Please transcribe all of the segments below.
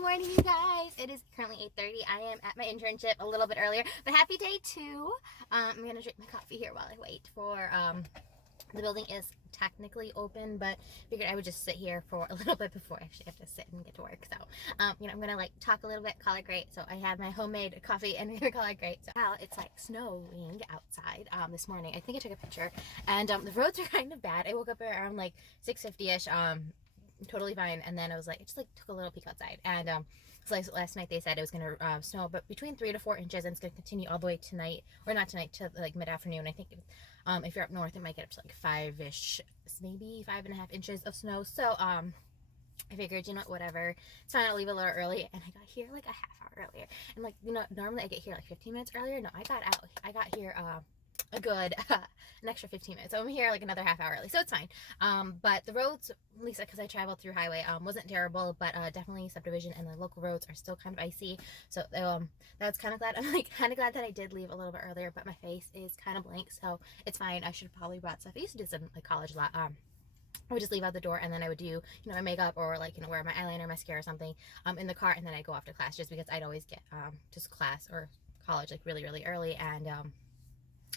Good morning, you guys. It is currently 8:30. I am at my internship a little bit earlier, but happy day 2. I'm gonna drink my coffee here while I wait for the building is technically open, but figured I would just sit here for a little bit before I actually have to sit and get to work. So I'm gonna like talk a little bit, call it great. So I have my homemade coffee and we're gonna call it great. So now it's like snowing outside this morning. I think I took a picture, and the roads are kind of bad. I woke up around like 6:50ish, totally fine, and then I was like, I just like took a little peek outside, and so like last night they said it was gonna snow, but between 3 to 4 inches, and it's gonna continue all the way tonight, or not tonight, to like mid-afternoon. I think if you're up north, it might get up to like 5-ish, maybe 5.5 inches of snow. So I figured, whatever, it's fine, I'll leave a little early. And I got here like a half hour earlier, and like, normally I get here like 15 minutes earlier. No, I got here a good an extra 15 minutes. So I'm here like another half hour early, so it's fine. But the roads, at least because I traveled through highway, wasn't terrible, but definitely subdivision and the local roads are still kind of icy. So that's kind of glad. I'm like kind of glad that I did leave a little bit earlier, but my face is kind of blank, so it's fine. I should have probably brought stuff. I used to do some like college a lot. I would just leave out the door, and then I would do, my makeup, or like, wear my eyeliner, mascara, or something, in the car, and then I'd go off to class, just because I'd always get, just class or college, like, really, really early, and,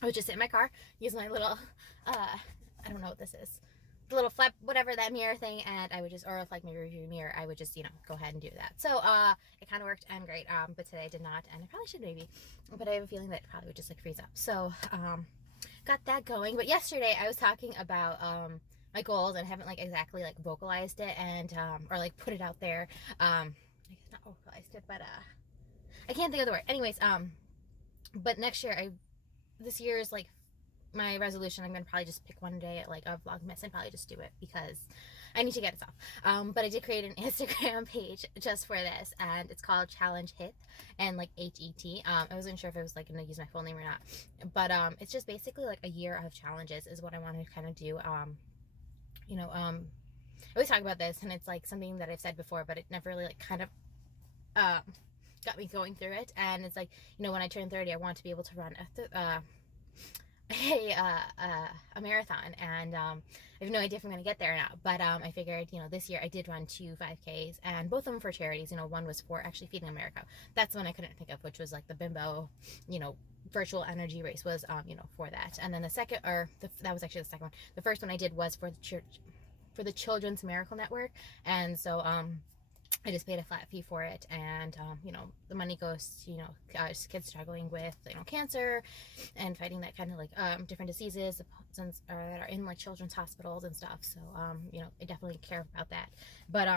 I would just sit in my car, use my little, I don't know what this is, the little flap, whatever, that mirror thing, and I would just, or if like my review mirror, I would just, go ahead and do that. So, it kind of worked and great, but today I did not, and I probably should maybe, but I have a feeling that it probably would just like freeze up. So, got that going. But yesterday I was talking about, my goals, and I haven't like exactly like vocalized it, and, or like put it out there. I guess not vocalized it, but, I can't think of the word. Anyways, but next year, this year is like my resolution. I'm gonna probably just pick one day at like a Vlogmas and probably just do it because I need to get it off. But I did create an Instagram page just for this, and it's called Challenge Hit, and like HET. I wasn't sure if I was like gonna use my full name or not, but it's just basically like a year of challenges is what I want to kind of do. I always talk about this, and it's like something that I've said before, but it never really like kind of got me going through it. And it's like, when I turn 30, I want to be able to run a marathon, and I have no idea if I'm going to get there or not, but I figured, this year I did run 2 5Ks, and both of them for charities. One was for actually Feeding America. That's the one I couldn't think of, which was like the bimbo, virtual energy race was, for that. And then the second, that was actually the second one. The first one I did was for the church, for the Children's Miracle Network, and so I just paid a flat fee for it, and the money goes to kids struggling with cancer and fighting that kind of like different diseases that are in like children's hospitals and stuff. So I definitely care about that. But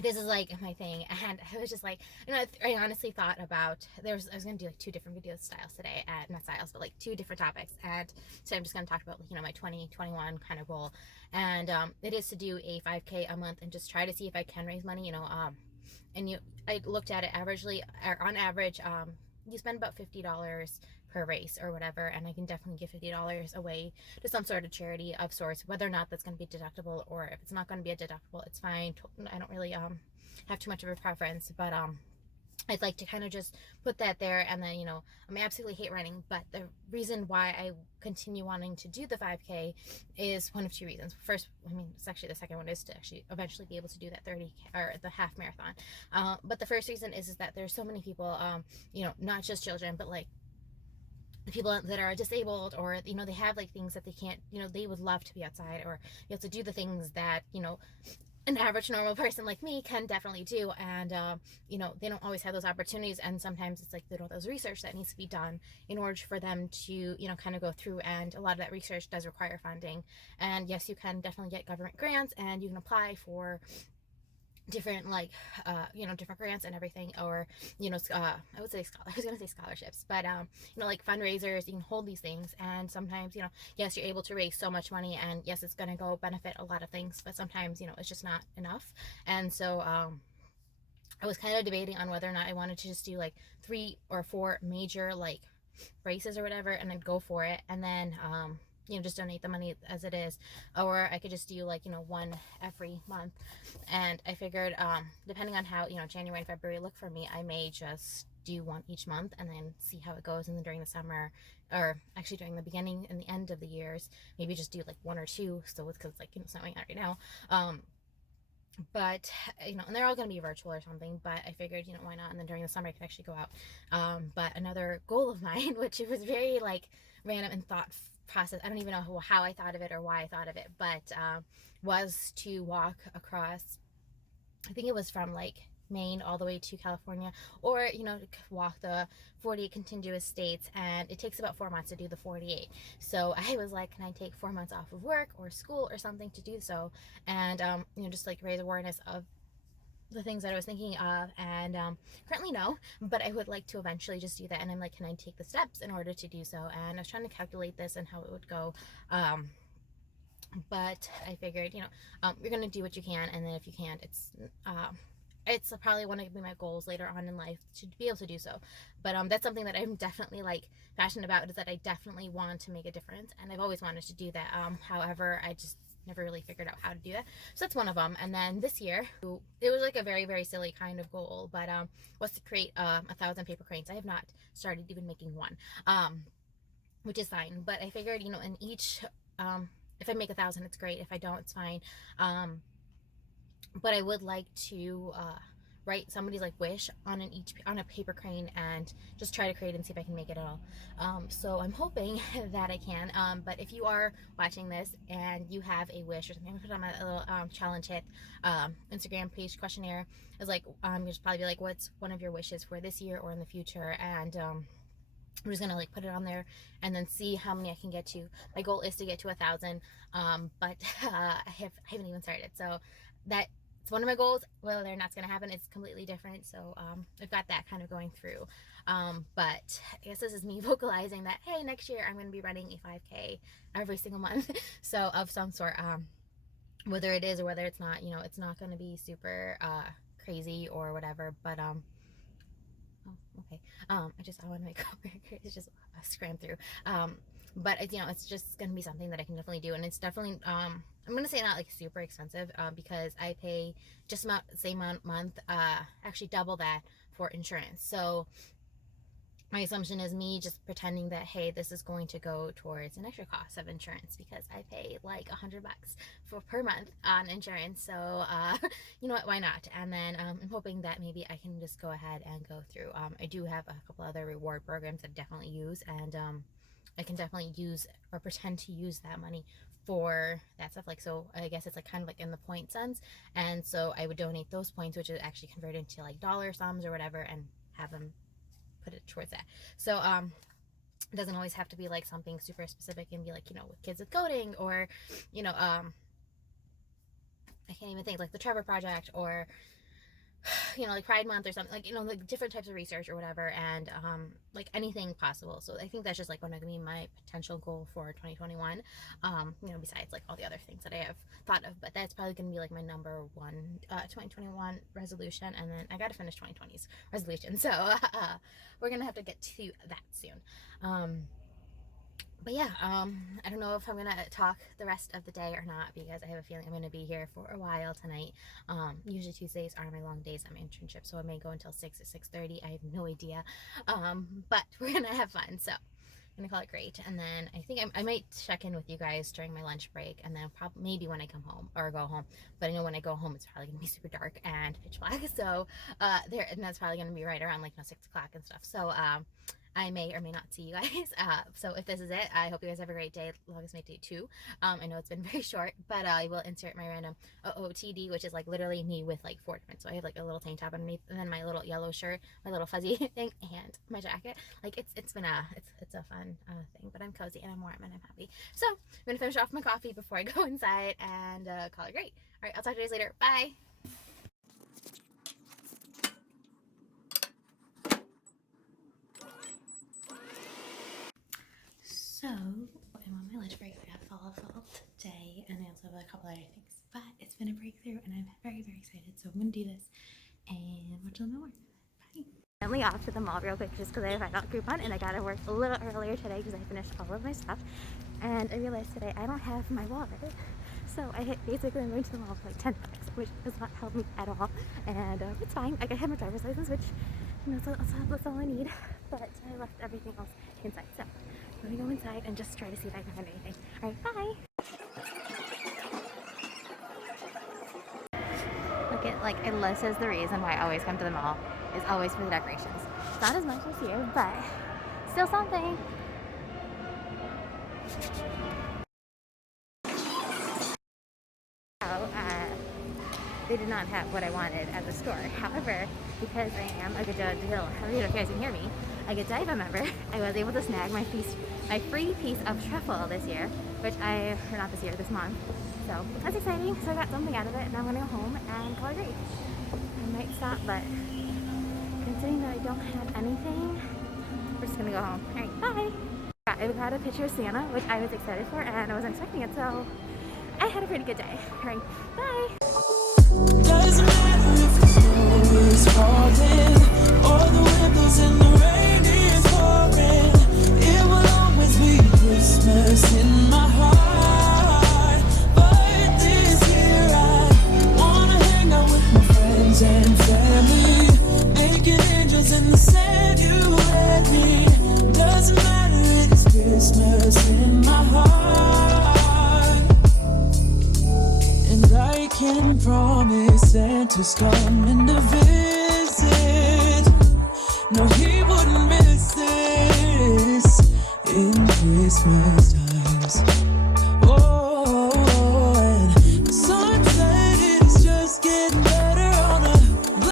this is like my thing, and I was just like, I honestly thought about, I was gonna do like 2 different video styles today, not styles, but like 2 different topics. And so I'm just gonna talk about my 2021 kind of goal, and it is to do a 5K a month and just try to see if I can raise money. I looked at it averagely, or on average, you spend about $50 per race or whatever, and I can definitely give $50 away to some sort of charity of sorts, whether or not that's going to be deductible, or if it's not going to be a deductible, it's fine. I don't really have too much of a preference, but I'd like to kind of just put that there. And then, I absolutely hate running, but the reason why I continue wanting to do the 5K is one of 2 reasons. First, it's actually the second one, is to actually eventually be able to do that 30 or the half marathon. But the first reason is that there's so many people, not just children, but like the people that are disabled, or they have like things that they can't, they would love to be outside, or be able to do the things that an average normal person like me can definitely do. And they don't always have those opportunities, and sometimes it's like there's research that needs to be done in order for them to kind of go through, and a lot of that research does require funding. And yes, you can definitely get government grants, and you can apply for different like different grants and everything, or I would say I was gonna say scholarships, but like fundraisers. You can hold these things, and sometimes yes, you're able to raise so much money, and yes, it's gonna go benefit a lot of things, but sometimes it's just not enough. And so I was kind of debating on whether or not I wanted to just do like 3 or 4 major like races or whatever, and I'd go for it, and then just donate the money as it is, or I could just do like one every month. And I figured, depending on how January and February look for me, I may just do one each month, and then see how it goes. And then during the summer, or actually during the beginning and the end of the years, maybe just do like 1 or 2. So because it's like snowing out right now, but and they're all going to be virtual or something, but I figured, why not? And then during the summer I could actually go out. But another goal of mine, which it was very like random and thought process, I don't even know how I thought of it or why I thought of it, but was to walk across, I think it was from like Maine all the way to California, or walk the 48 contiguous states, and it takes about 4 months to do the 48. So I was like, can I take 4 months off of work or school or something to do so, and just like raise awareness of the things that I was thinking of. And currently no, but I would like to eventually just do that. And I'm like, can I take the steps in order to do so? And I was trying to calculate this and how it would go. But I figured, you're gonna do what you can, and then if you can't, it's probably one of my goals later on in life to be able to do so. But that's something that I'm definitely like passionate about, is that I definitely want to make a difference, and I've always wanted to do that. However, I just never really figured out how to do that. So that's one of them. And then this year, it was like a very, very silly kind of goal, but was to create 1,000 paper cranes. I have not started even making one, which is fine. But I figured, in each, if I make 1,000, it's great. If I don't, it's fine. But I would like to write somebody's like wish on a paper crane and just try to create and see if I can make it at all. So I'm hoping that I can. But if you are watching this and you have a wish or something, I'm gonna put on my little challenge hit Instagram page questionnaire. Is like I'm gonna probably be like, what's one of your wishes for this year or in the future? And I'm just gonna like put it on there and then see how many I can get to. My goal is to get to 1,000, but I haven't even started. So that's one of my goals. Whether or not it's gonna happen, it's completely different. So I've got that kind of going through. But I guess this is me vocalizing that, hey, next year I'm gonna be running a 5K every single month. So of some sort, whether it is or whether it's not, it's not gonna be super crazy or whatever. But oh, okay. I want to make it's just scram through. But it's just gonna be something that I can definitely do, and it's definitely I'm gonna say not like super expensive, because I pay just about the same month, actually double that for insurance. So my assumption is me just pretending that, hey, this is going to go towards an extra cost of insurance, because I pay like $100 per month on insurance. So you know what, why not? And then I'm hoping that maybe I can just go ahead and go through. I do have a couple other reward programs that I definitely use, and I can definitely use or pretend to use that money for that stuff. Like, so I guess it's like kind of like in the point sense, and so I would donate those points, which is actually converted into like dollar sums or whatever, and have them put it towards that. So it doesn't always have to be like something super specific and be like, with kids with coding, or I can't even think, like the Trevor Project, or like Pride Month or something, like like different types of research or whatever, and like anything possible. So I think that's just like going to be my potential goal for 2021, besides like all the other things that I have thought of. But that's probably going to be like my number one 2021 resolution, and then I got to finish 2020's resolution. So we're gonna have to get to that soon. But yeah, I don't know if I'm gonna talk the rest of the day or not, because I have a feeling I'm gonna be here for a while tonight. Usually Tuesdays are my long days at my internship, so I may go until 6 or 6:30. I have no idea, but we're gonna have fun. So I'm gonna call it great, and then I think I might check in with you guys during my lunch break, and then probably maybe when I come home or go home. But I know when I go home, it's probably gonna be super dark and pitch black. So and that's probably gonna be right around like 6 o'clock and stuff. So I may or may not see you guys. So if this is it, I hope you guys have a great day. Vlogmas day 2. I know it's been very short, but I will insert my random OOTD, which is like literally me with like 4 different. So I have like a little tank top underneath, and then my little yellow shirt, my little fuzzy thing, and my jacket. Like it's been a fun thing, but I'm cozy and I'm warm and I'm happy. So I'm gonna finish off my coffee before I go inside and call it great. All right, I'll talk to you guys later. Bye. So I'm on my lunch break. I got fall today, and I also have a couple other things, but it's been a breakthrough and I'm very, very excited. So I'm gonna do this and watch a little more. Bye. Finally off to the mall real quick, just because I found out Groupon, and I gotta work a little earlier today because I finished all of my stuff, and I realized today I don't have my wallet. So basically I'm going to the mall for like $10, which does not help me at all, and it's fine. Like, I have my driver's license, which that's all I need, but I left everything else inside. So let me go inside and just try to see if I can find anything. All right, bye. like it lists as the reason why I always come to the mall is always for the decorations. It's not as much this year, but still something. They did not have what I wanted at the store. However, because I am a Godiva, if you guys can hear me, a Godiva member, I was able to snag my free piece of truffle this year, or not this year, this month. So that's exciting. So I got something out of it, and I'm gonna go home and call it great. I might stop, but considering that I don't have anything, we're just gonna go home. All right, bye. I got a picture of Santa, which I was excited for, and I wasn't expecting it, so I had a pretty good day. All right, bye. Doesn't matter if the snow is falling or the windows in the rain is pouring. It will always be Christmas in my heart. But this year I wanna hang out with my friends and family, making angels in the sand, you and me. Doesn't matter, it's Christmas in my heart. And I can promise Santa's coming to visit. No, he wouldn't miss this in Christmas time.